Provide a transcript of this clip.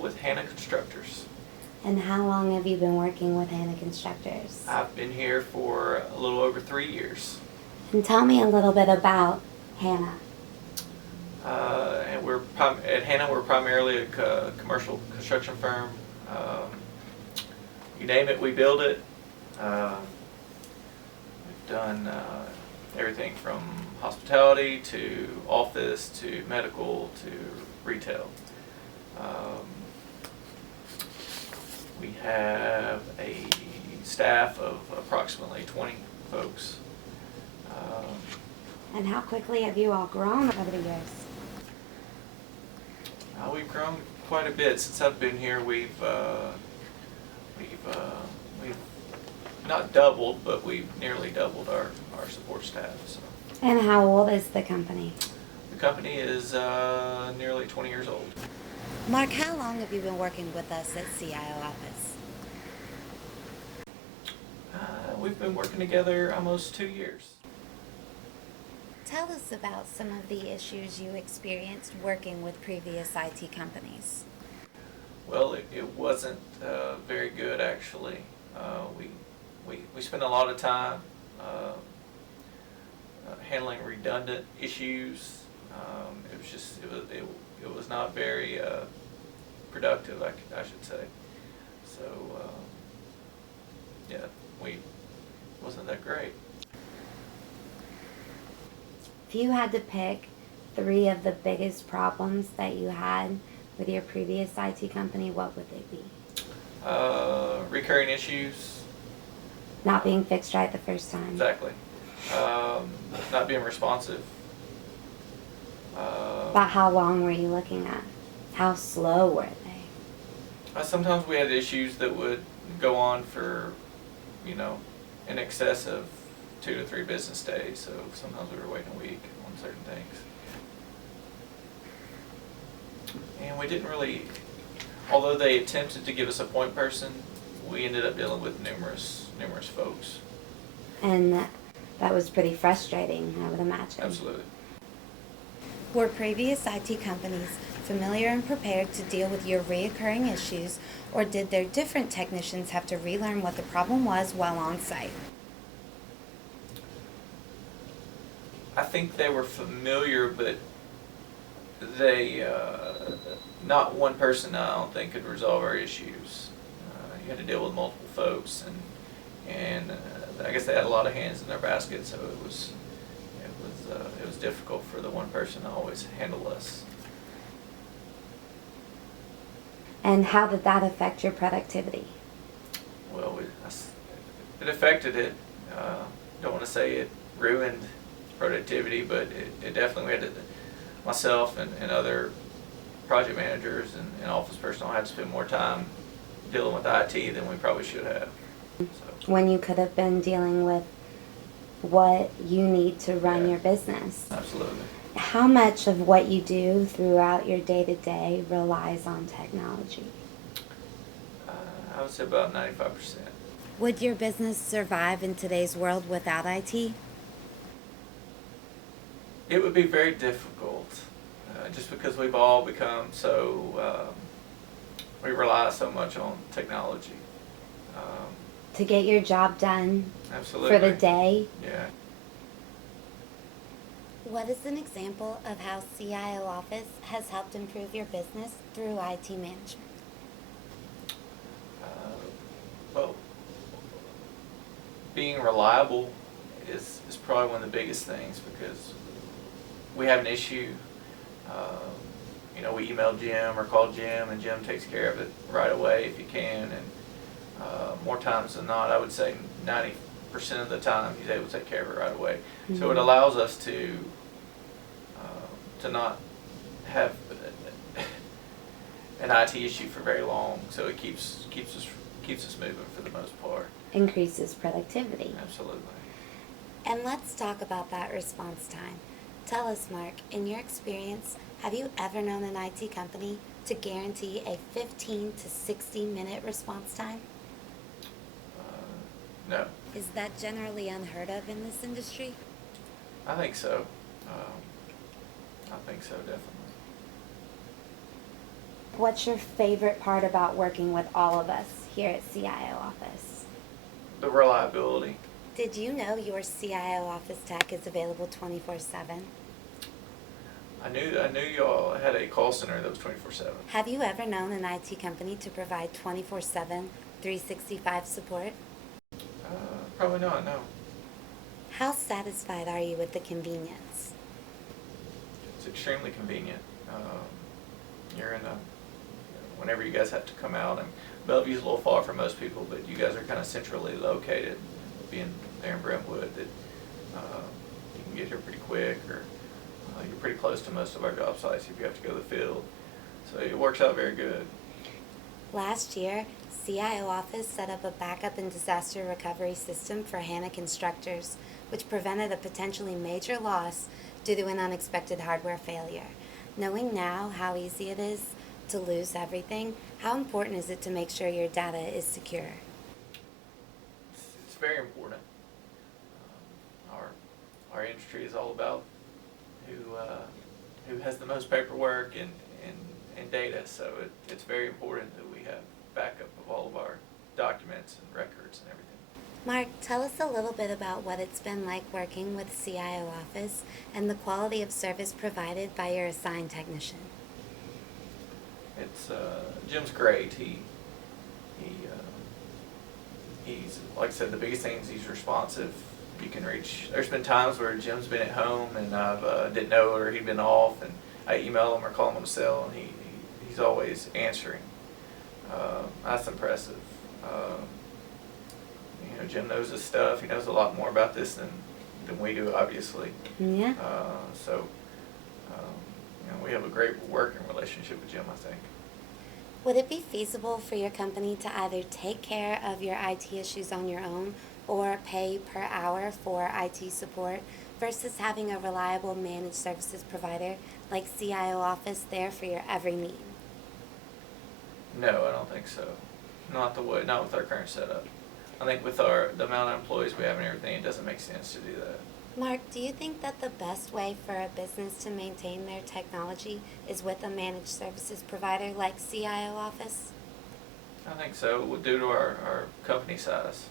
with Hannah Constructors. And how long have you been working with Hannah Constructors? I've been here for a little over 3 years. And tell me a little bit about Hannah. And at Hannah, we're primarily a commercial construction firm. You name it, we build it. We've done everything from hospitality to office to medical to retail. We have a staff of approximately 20 folks. And how quickly have you all grown over the years? We've grown quite a bit since I've been here. We've not doubled, but we've nearly doubled our support staff. So. And how old is the company? The company is nearly 20 years old. Mark, how long have you been working with us at CIO office? We've been working together almost 2 years. Tell us about some of the issues you experienced working with previous IT companies. Well, it wasn't very good, actually. We spent a lot of time handling redundant issues. It was not very productive, I should say. So yeah, wasn't that great. If you had to pick 3 of the biggest problems that you had with your previous IT company, what would they be? Recurring issues. Not being fixed right the first time. Exactly. Not being responsive. About how long were you looking at? How slow were they? Sometimes we had issues that would go on for, in excess of 2 to 3 business days. So sometimes we were waiting a week on certain things. And we didn't really, although they attempted to give us a point person, we ended up dealing with numerous folks. And that was pretty frustrating, I would imagine. Absolutely. Were previous IT companies familiar and prepared to deal with your reoccurring issues, or did their different technicians have to relearn what the problem was while on site? I think they were familiar, but they, not one person, I don't think, could resolve our issues. You had to deal with multiple folks, and I guess they had a lot of hands in their basket, so it was difficult for the one person to always handle us. And how did that affect your productivity? Well, it affected it. Don't want to say it ruined productivity, but it definitely, myself and other project managers and office personnel had to spend more time dealing with IT than we probably should have. So. When you could have been dealing with what you need to run your business. Absolutely. How much of what you do throughout your day-to-day relies on technology? I would say about 95%. Would your business survive in today's world without IT? It would be very difficult, just because we've all become so, we rely so much on technology. To get your job done. Absolutely. For the day? Yeah. What is an example of how CIO Office has helped improve your business through IT management? Well, being reliable is probably one of the biggest things, because we have an issue, we email Jim or call Jim, and Jim takes care of it right away if he can, and more times than not, I would say 90% of the time he's able to take care of it right away. Mm-hmm. So it allows us to not have an IT issue for very long. So it keeps us moving for the most part. Increases productivity. Absolutely. And let's talk about that response time. Tell us, Mark, in your experience, have you ever known an IT company to guarantee a 15 to 60-minute response time? No. Is that generally unheard of in this industry? I think so. I think so, definitely. what's your favorite part about working with all of us here at CIO Office? The reliability. Did you know your CIO Office tech is available 24/7? I knew y'all had a call center that was 24/7. Have you ever known an IT company to provide 24/7, 365 support? Probably not, no. How satisfied are you with the convenience? It's extremely convenient. You're in whenever you guys have to come out, and Bellevue's a little far for most people, but you guys are kind of centrally located, being there in Brentwood, that you can get here pretty quick, or you're pretty close to most of our job sites if you have to go to the field. So it works out very good. Last year, CIO Office set up a backup and disaster recovery system for HANA Constructors, which prevented a potentially major loss due to an unexpected hardware failure. Knowing now how easy it is to lose everything, how important is it to make sure your data is secure? It's very important. Our industry is all about who has the most paperwork and data, so it's very important that we have backup of all of our documents and records and everything. Mark, tell us a little bit about what it's been like working with CIO Office and the quality of service provided by your assigned technician. It's Jim's great. He's, like I said, the biggest thing is he's responsive. You can reach. There's been times where Jim's been at home and I didn't know it, or he'd been off, and I email him or call him on the cell, and he's always answering. That's impressive. Jim knows his stuff. He knows a lot more about this than we do, obviously. Yeah. We have a great working relationship with Jim, I think. Would it be feasible for your company to either take care of your IT issues on your own or pay per hour for IT support versus having a reliable managed services provider like CIO Office there for your every need? No, I don't think so. Not with our current setup. I think with the amount of employees we have and everything, it doesn't make sense to do that. Mark, do you think that the best way for a business to maintain their technology is with a managed services provider like CIO Office? I think so, due to our company size.